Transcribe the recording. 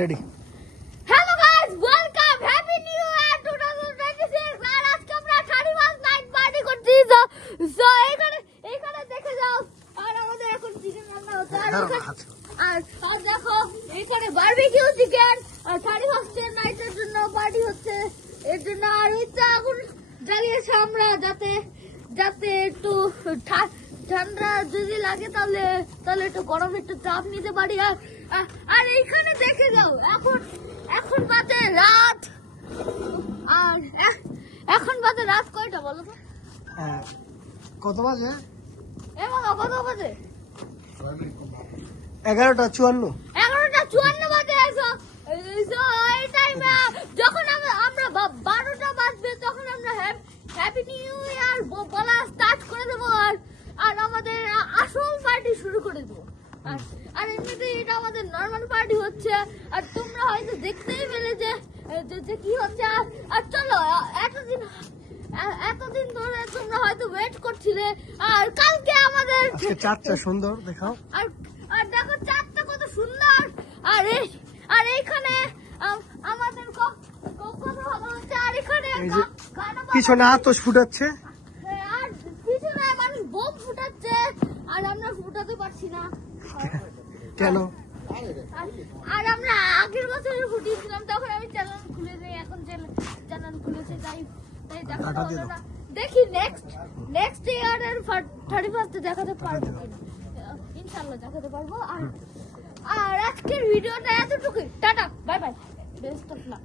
Ready? Hello guys, welcome. Happy New Year 2026. আর আজকে আমরা 31st night party করছি। So এখানে দেখে যাও। আর আমাদের এখন চিকেন রান্না হচ্ছে। আর দেখো এখানে বারবিকিউ চিকেন আর 31st নাইটের জন্য পার্টি হচ্ছে। এর জন্য আর ইচ্ছা আগুন জ্বালিয়েছি আমরা যাতে একটু ঠান্ডা যদি লাগে তাহলে একটু গরম একটু চাপ নিতে পারি। আর এইখানে দেখে যাও এখন বাজে রাত আর এখন বাজে রাত কয়টা বলো তো? কত বাজে? কত বাজে? 11:54 বাজে। এই টাইমে যখন আমরা 12টা বাজবে তখন আমরা হ্যাপি নিউ ইয়ার বলা স্টার্ট করে দেবো আর আমাদের আসল পার্টি শুরু করে দেবো। আর এমনিতে এটা আমাদের নর্মাল পার্টি হচ্ছে। আর তোমরা হয়তো দেখতেই পেলে যে কি হচ্ছে। আর চলো এতদিন ধরে তোমরা হয়তো ওয়েট করছিলে। আর কালকে আমাদের চারটা সুন্দর দেখাও। আর দেখো চারটা কত সুন্দর। আর এইখানে আমাদের কত ভালো হচ্ছে। আর এখানে পিছনে আতশ ফুটাচ্ছে আর পিছনে মানুষ বোম ফুটাচ্ছে আর আমরা ফুটাতে পারছি না। কেন? আর আমরা আগের বছর ফুটিয়েছিলাম তখন আমি চ্যানেল খুলে দিই, এখন চ্যানেল খুলেছে তাই দেখাতে হলো না। দেখি নেক্সট ইয়ারের 31st দেখাতে পারবো কিনা। ইনশাআল্লাহ দেখাতে পারবো। আর আজকের ভিডিওটা এতটুকুই। Tata, bye bye, best of luck.